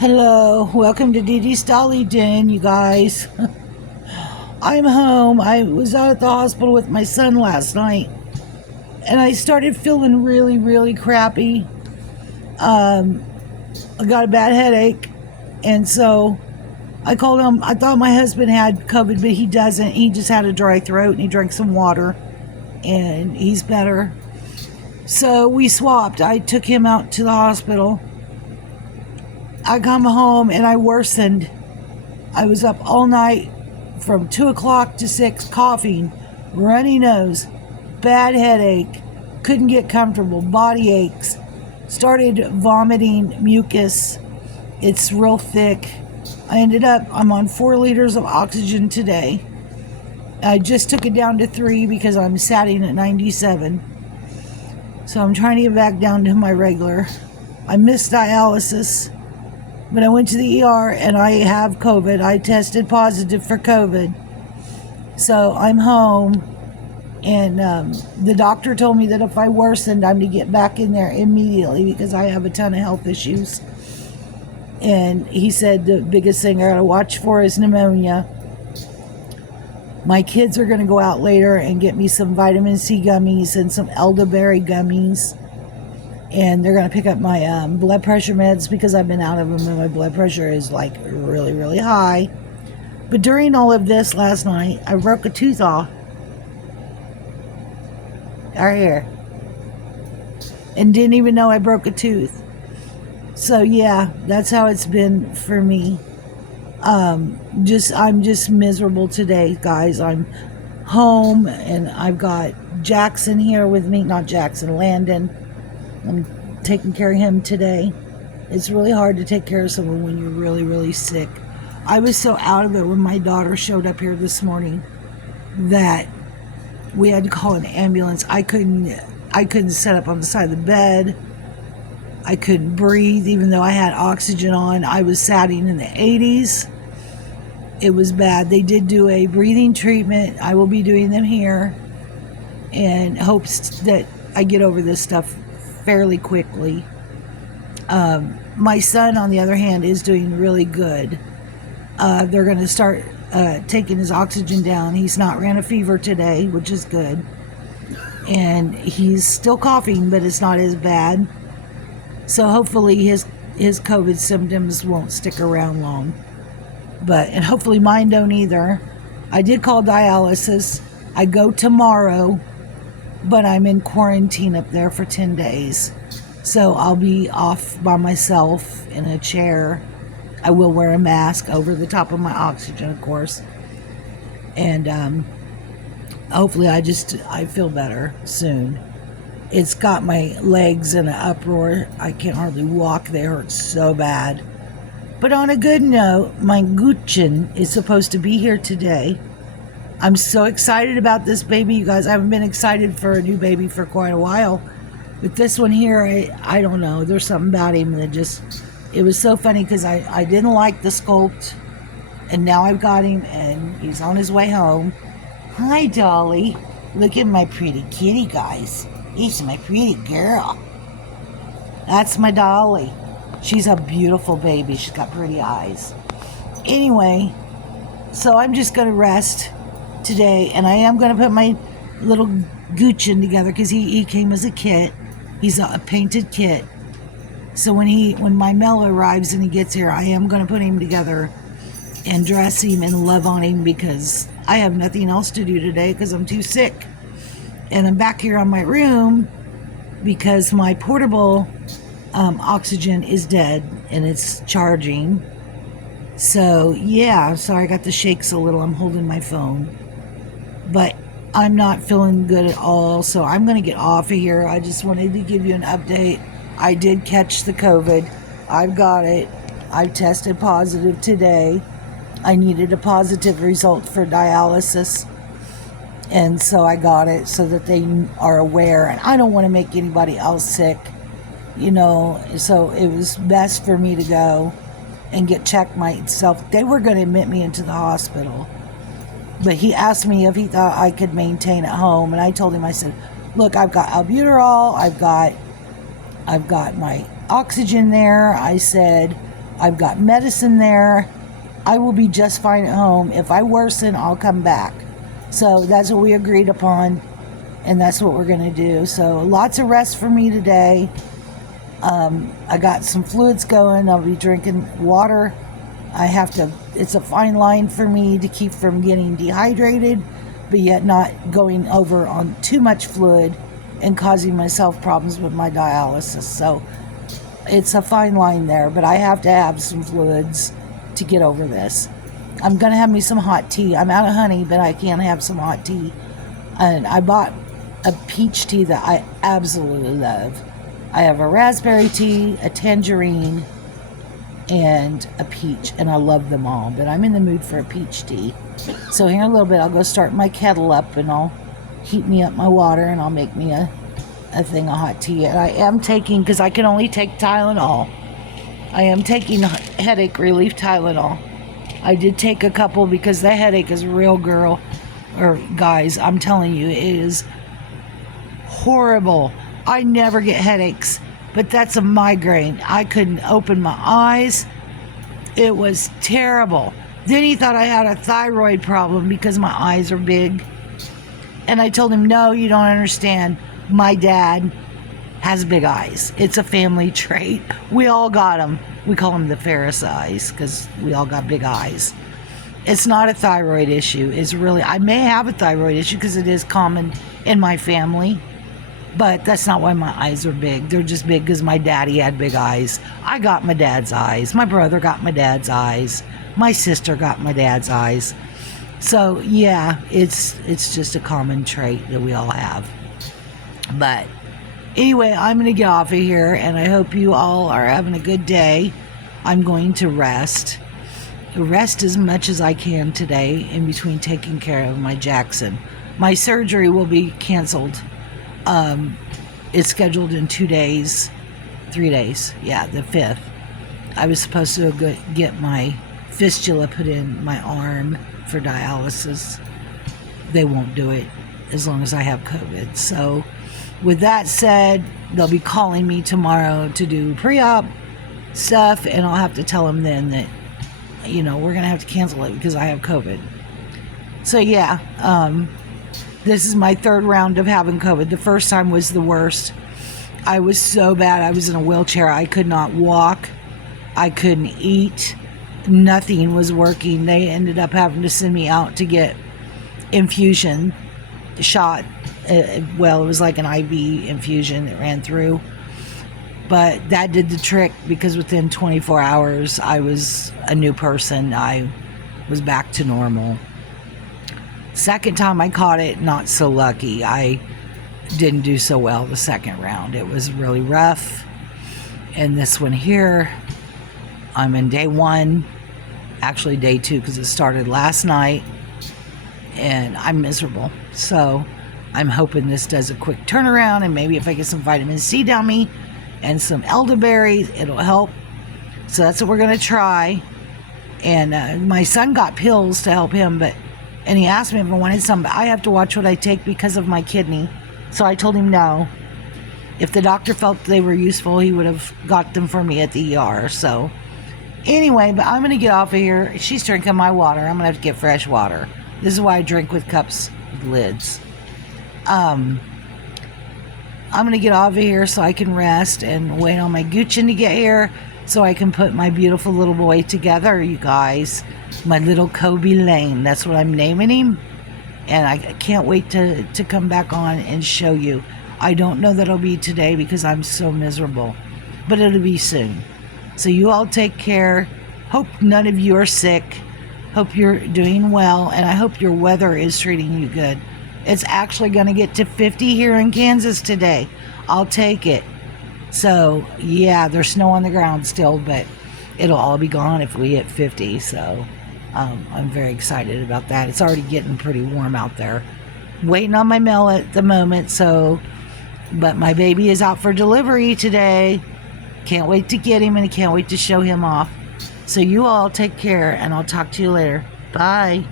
Hello, welcome to Dee Dee's Dolly Den, you guys. I'm home. I was out at the hospital with my son last night, and I started feeling really, really crappy. I got a bad headache, and so I called him. I thought my husband had COVID, but he doesn't. He just had a dry throat, and he drank some water, and he's better. So we swapped. I took him out to the hospital. I come home and I worsened. I was up all night from 2 o'clock to 6, coughing, runny nose, bad headache, couldn't get comfortable, body aches, started vomiting mucus. It's real thick. I'm on 4 liters of oxygen today. I just took it down to 3 because I'm satting at 97. So I'm trying to get back down to my regular. I missed dialysis. But I went to the ER and I have COVID. I tested positive for COVID. So I'm home. And the doctor told me that if I worsened, I'm to get back in there immediately because I have a ton of health issues. And he said the biggest thing I got to watch for is pneumonia. My kids are going to go out later and get me some vitamin C gummies and some elderberry gummies. And they're going to pick up my blood pressure meds because I've been out of them and my blood pressure is like really, really high. But during all of this last night, I broke a tooth off. Right here. And didn't even know I broke a tooth. So yeah, that's how it's been for me. I'm just miserable today, guys. I'm home and I've got Jackson here with me. Not Jackson, Landon. I'm taking care of him today. It's really hard to take care of someone when you're really, really sick. I was so out of it when my daughter showed up here this morning that we had to call an ambulance. I couldn't sit up on the side of the bed. I couldn't breathe even though I had oxygen on. I was satting in the 80s. It was bad. They did do a breathing treatment. I will be doing them here in hopes that I get over this stuff fairly quickly. My son, on the other hand, is doing really good. They're going to start taking his oxygen down. He's not ran a fever today, which is good. And he's still coughing, but it's not as bad. So hopefully his COVID symptoms won't stick around long. And hopefully mine don't either. I did call dialysis. I go tomorrow. But I'm in quarantine up there for 10 days. So I'll be off by myself in a chair. I will wear a mask over the top of my oxygen, of course. And hopefully I feel better soon. It's got my legs in an uproar. I can't hardly walk. They hurt so bad. But on a good note, my Guchin is supposed to be here today. I'm so excited about this baby, you guys. I haven't been excited for a new baby for quite a while. But this one here, I don't know. There's something about him that it was so funny because I didn't like the sculpt. And now I've got him and he's on his way home. Hi, Dolly. Look at my pretty kitty, guys. He's my pretty girl. That's my Dolly. She's a beautiful baby. She's got pretty eyes. Anyway, so I'm just going to rest today, and I am going to put my little Guchin together because he came as a kit. He's a painted kit. So when my Mel arrives and he gets here, I am going to put him together and dress him and love on him because I have nothing else to do today because I'm too sick. And I'm back here on my room because my portable oxygen is dead and it's charging. So yeah, sorry I got the shakes a little. I'm holding my phone. But I'm not feeling good at all, so I'm going to get off of here. I just wanted to give you an update. I did catch the COVID. I've got it. I tested positive today. I needed a positive result for dialysis, and so I got it so that they are aware. And I don't want to make anybody else sick, so it was best for me to go and get checked myself. They were going to admit me into the hospital. But he asked me if he thought I could maintain at home. And I told him, I said, look, I've got albuterol. I've got my oxygen there. I said, I've got medicine there. I will be just fine at home. If I worsen, I'll come back. So that's what we agreed upon, and that's what we're going to do. So lots of rest for me today. I got some fluids going. I'll be drinking water. It's a fine line for me to keep from getting dehydrated, but yet not going over on too much fluid and causing myself problems with my dialysis. So it's a fine line there, but I have to have some fluids to get over this. I'm going to have me some hot tea. I'm out of honey, but I can have some hot tea. And I bought a peach tea that I absolutely love. I have a raspberry tea, a tangerine, and a peach, and I love them all, but I'm in the mood for a peach tea. So here in a little bit, I'll go start my kettle up, and I'll heat me up my water, and I'll make me a thing of hot tea. And I am taking, because I can only take Tylenol, I am taking headache relief Tylenol. I did take a couple because the headache is real, guys, I'm telling you, it is horrible. I never get headaches, but that's a migraine. I couldn't open my eyes. It was terrible. Then he thought I had a thyroid problem because my eyes are big. And I told him, no, you don't understand. My dad has big eyes. It's a family trait. We all got them. We call them the Ferris eyes because we all got big eyes. It's not a thyroid issue. I may have a thyroid issue because it is common in my family. But that's not why my eyes are big. They're just big because my daddy had big eyes. I got my dad's eyes. My brother got my dad's eyes. My sister got my dad's eyes. So, yeah, it's just a common trait that we all have. But anyway, I'm going to get off of here, and I hope you all are having a good day. I'm going to rest as much as I can today in between taking care of my Jackson. My surgery will be canceled. It's scheduled in 3 days, the 5th. I was supposed to get my fistula put in my arm for dialysis. They won't do it as long as I have COVID. So with that said, they'll be calling me tomorrow to do pre-op stuff, and I'll have to tell them then that, we're going to have to cancel it because I have COVID. So yeah, this is my third round of having COVID. The first time was the worst. I was so bad. I was in a wheelchair. I could not walk. I couldn't eat. Nothing was working. They ended up having to send me out to get infusion shot. It was like an IV infusion that ran through. But that did the trick because within 24 hours, I was a new person. I was back to normal. Second time I caught it, not so lucky. I didn't do so well the second round. It was really rough. And this one here, I'm in day 1, actually day 2 because it started last night, and I'm miserable. So I'm hoping this does a quick turnaround, and maybe if I get some vitamin C down me and some elderberries, it'll help. So that's what we're going to try. And my son got pills to help him, and he asked me if I wanted some, but I have to watch what I take because of my kidney. So I told him no. If the doctor felt they were useful, he would have got them for me at the ER. So anyway, but I'm going to get off of here. She's drinking my water. I'm going to have to get fresh water. This is why I drink with cups with lids. I'm going to get off of here so I can rest and wait on my Gucci to get here so I can put my beautiful little boy together, you guys. My little Kobe Lane. That's what I'm naming him. And I can't wait to come back on and show you. I don't know that it'll be today because I'm so miserable. But it'll be soon. So you all take care. Hope none of you are sick. Hope you're doing well. And I hope your weather is treating you good. It's actually going to get to 50 here in Kansas today. I'll take it. So, yeah, there's snow on the ground still, but it'll all be gone if we hit 50. So I'm very excited about that. It's already getting pretty warm out there. Waiting on my mail at the moment, but my baby is out for delivery today. Can't wait to get him, and I can't wait to show him off. So you all take care, and I'll talk to you later. Bye.